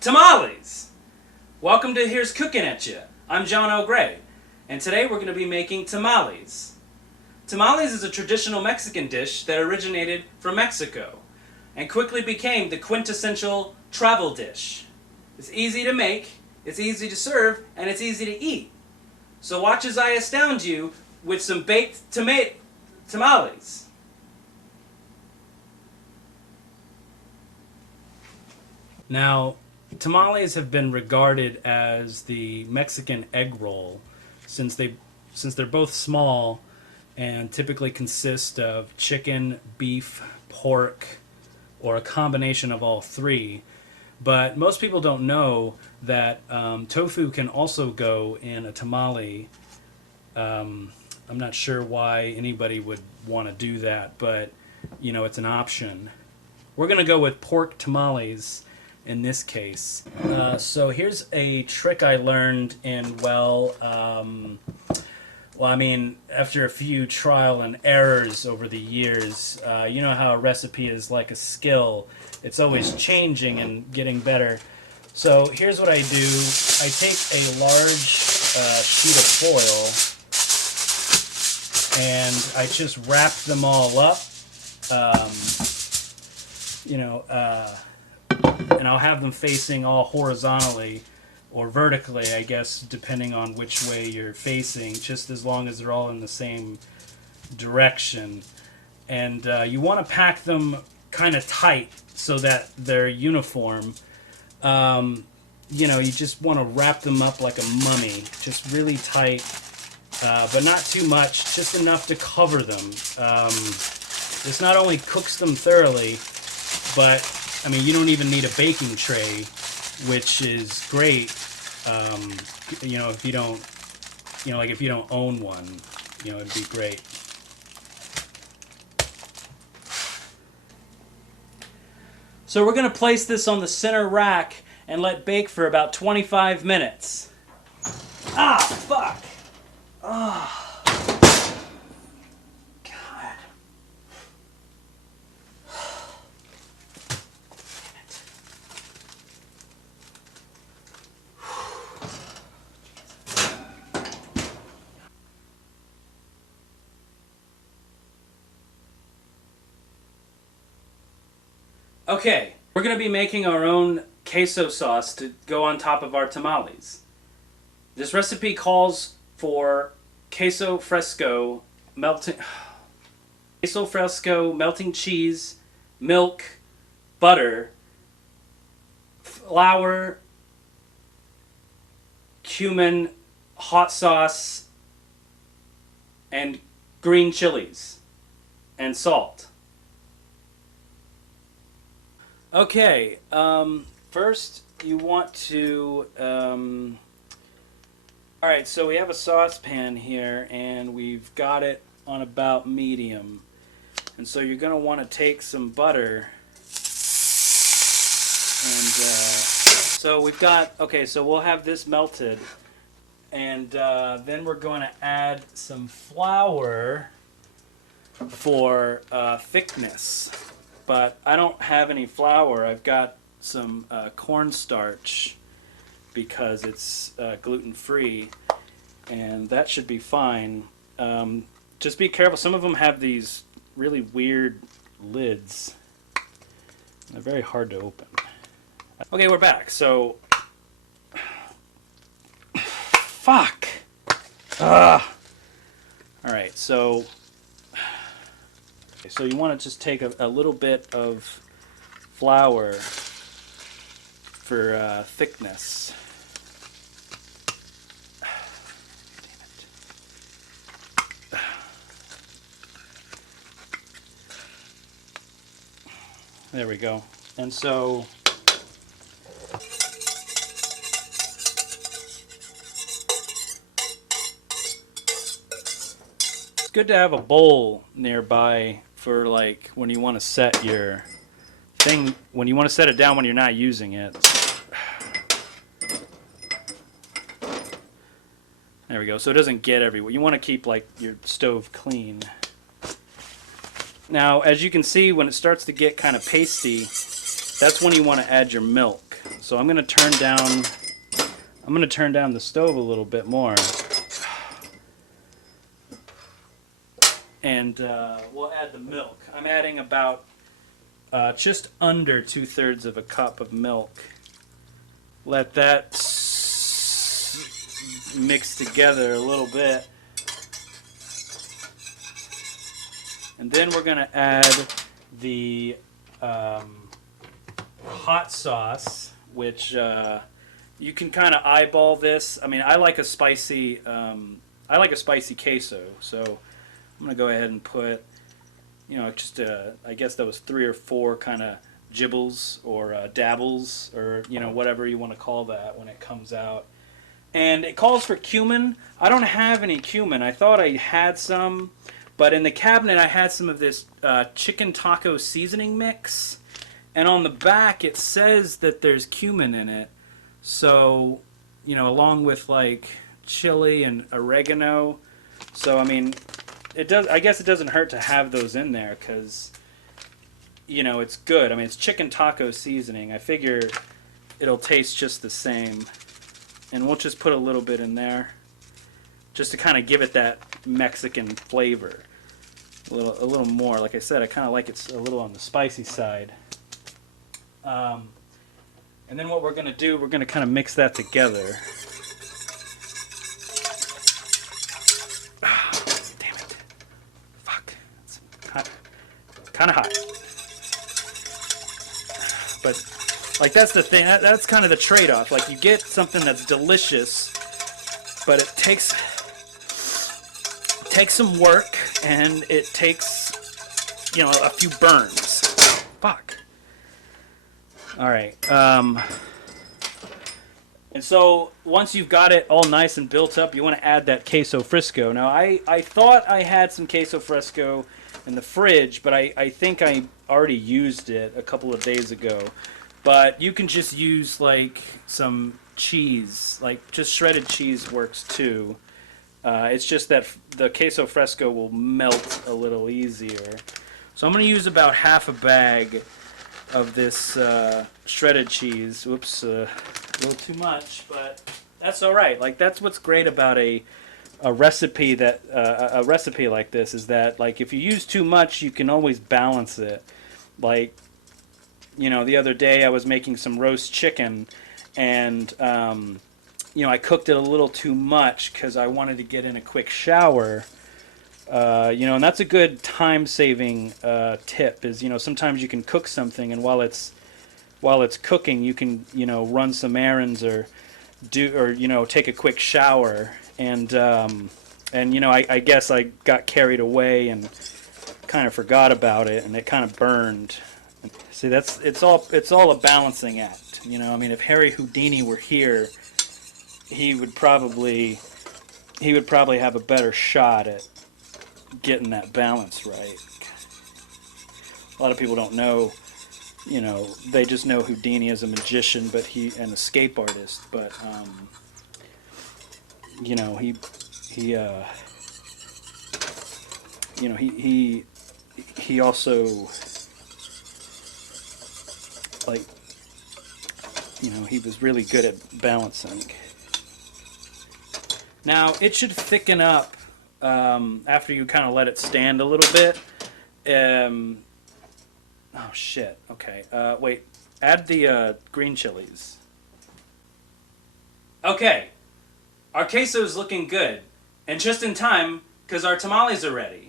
Tamales! Welcome to Here's Cooking at Ya. I'm Jono Gray, and today we're going to be making tamales. Tamales is a traditional Mexican dish that originated from Mexico and quickly became the quintessential travel dish. It's easy to make, it's easy to serve, and it's easy to eat. So watch as I astound you with some baked tamales. Now, tamales have been regarded as the Mexican egg roll since they're both small and typically consist of chicken, beef, pork, or a combination of all three. But most people don't know that tofu can also go in a tamale. I'm not sure why anybody would want to do that, but you know, it's an option. We're going to go with pork tamales in this case. So here's a trick I learned in, after a few trial and errors over the years. You know how a recipe is like a skill. It's always changing and getting better. So here's what I do. I take a large sheet of foil and I just wrap them all up. And I'll have them facing all horizontally or vertically, I guess, depending on which way you're facing, just as long as they're all in the same direction. And you want to pack them kind of tight so that they're uniform. You just want to wrap them up like a mummy, just really tight, but not too much, just enough to cover them. This not only cooks them thoroughly, but you don't even need a baking tray, which is great. If you don't, if you don't own one, it'd be great. So we're going to place this on the center rack and let bake for about 25 minutes. Ah, fuck! Ah. Okay, we're going to be making our own queso sauce to go on top of our tamales. This recipe calls for queso fresco, melting cheese, milk, butter, flour, cumin, hot sauce, and green chilies, and salt. Okay, first you want to, alright, so we have a saucepan here and we've got it on about medium. And so you're going to want to take some butter and, so we've got, okay, so we'll have this melted and then we're going to add some flour for thickness. But I don't have any flour. I've got some cornstarch because it's gluten-free, and that should be fine. Just be careful. Some of them have these really weird lids. They're very hard to open. Okay, we're back. So, fuck. All right, so you want to just take a little bit of flour for thickness. There we go. And so it's good to have a bowl nearby for like when you want to set your thing, when you want to set it down when you're not using it. There we go. So it doesn't get everywhere. You want to keep like your stove clean. Now, as you can see, when it starts to get kind of pasty, that's when you want to add your milk. So I'm gonna turn down the stove a little bit more, and we'll add the milk. I'm adding about just under 2/3 of a cup of milk. Let that mix together a little bit. And then we're going to add the hot sauce, which you can kind of eyeball this. I mean, I like a spicy queso, so I'm going to go ahead and put, just I guess that was 3 or 4 kind of gibbles or dabbles, or whatever you want to call that when it comes out. And it calls for cumin. I don't have any cumin. I thought I had some, but in the cabinet I had some of this chicken taco seasoning mix, and on the back it says that there's cumin in it. So, along with like chili and oregano. So I mean, I guess it doesn't hurt to have those in there, because it's good. I mean, it's chicken taco seasoning. I figure it'll taste just the same. And we'll just put a little bit in there, just to kind of give it that Mexican flavor. A little more. Like I said, I kind of like it a little on the spicy side. And then what we're going to do, we're going to kind of mix that together. Damn it. Fuck. It's kind of hot. But like, that's the thing. That's kind of the trade-off. Like, you get something that's delicious, but it takes some work, and it takes, a few burns. Fuck. All right. And so once you've got it all nice and built up, you want to add that queso fresco. Now, I thought I had some queso fresco in the fridge, but I think I already used it a couple of days ago. But you can just use like some cheese, like just shredded cheese works too. It's just that the queso fresco will melt a little easier. So I'm going to use about half a bag of this shredded cheese. Whoops, a little too much, but that's all right. Like, that's what's great about a recipe like this, is that, like, if you use too much, you can always balance it. Like, the other day I was making some roast chicken, and I cooked it a little too much because I wanted to get in a quick shower. And that's a good time-saving tip. Is sometimes you can cook something, and while it's cooking, you can run some errands or take a quick shower. And I guess I got carried away and kind of forgot about it, and it kind of burned. See, it's all a balancing act. I mean, if Harry Houdini were here, he would probably have a better shot at getting that balance right. A lot of people don't know, they just know Houdini as a magician, but an escape artist. But he also, like, he was really good at balancing. Now, it should thicken up after you kind of let it stand a little bit. Oh, shit. Okay. Wait. Add the green chilies. Okay. Our queso's looking good. And just in time, because our tamales are ready.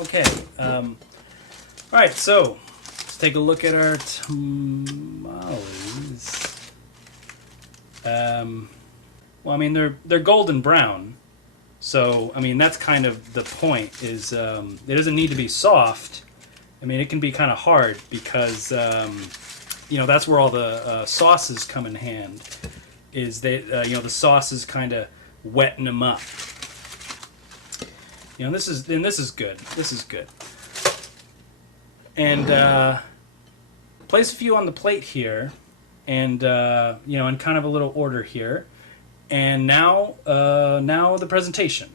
Okay, alright, so let's take a look at our tamales. Well, I mean, they're golden brown, so, I mean, that's kind of the point, is it doesn't need to be soft. I mean, it can be kind of hard, because, that's where all the sauces come in hand, is that, the sauces kind of wetting them up. You know, this is good. This is good. And place a few on the plate here, and you know, in kind of a little order here. And now the presentation.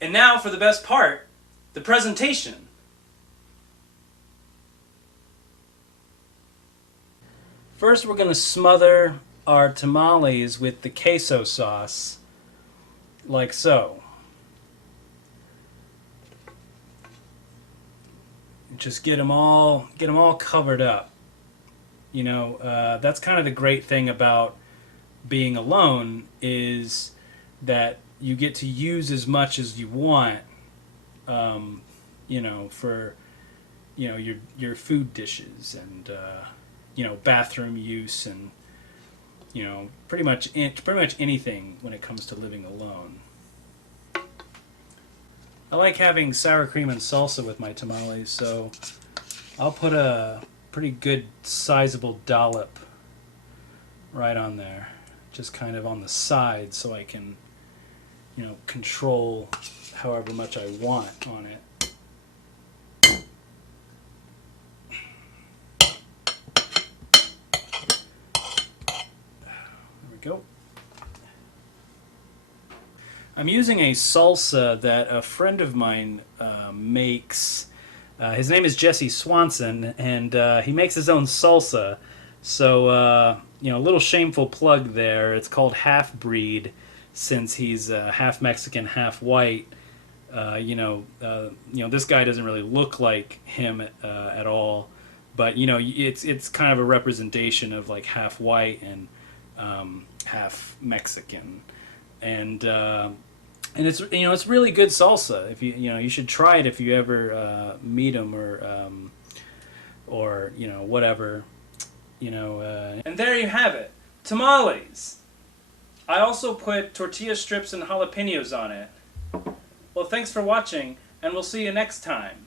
And now for the best part, the presentation. First, we're going to smother our tamales with the queso sauce, like so. Just get them all covered up. You know, that's kind of the great thing about being alone, is that you get to use as much as you want, you know, for, you know, your food dishes and you know, bathroom use, and you know, pretty much anything when it comes to living alone. I like having sour cream and salsa with my tamales, so I'll put a pretty good sizable dollop right on there, just kind of on the side, so I can, you know, control however much I want on it. Go. I'm using a salsa that a friend of mine makes. His name is Jesse Swanson, and he makes his own salsa. So, you know, a little shameful plug there. It's called Half Breed, since he's half Mexican, half white. You know, this guy doesn't really look like him at all, but you know, it's kind of a representation of like half white and half Mexican, and it's, you know, it's really good salsa. If you know, you should try it if you ever meet him, or you know, whatever, you know. And there you have it, tamales. I also put tortilla strips and jalapenos on it. Well, thanks for watching, and we'll see you next time.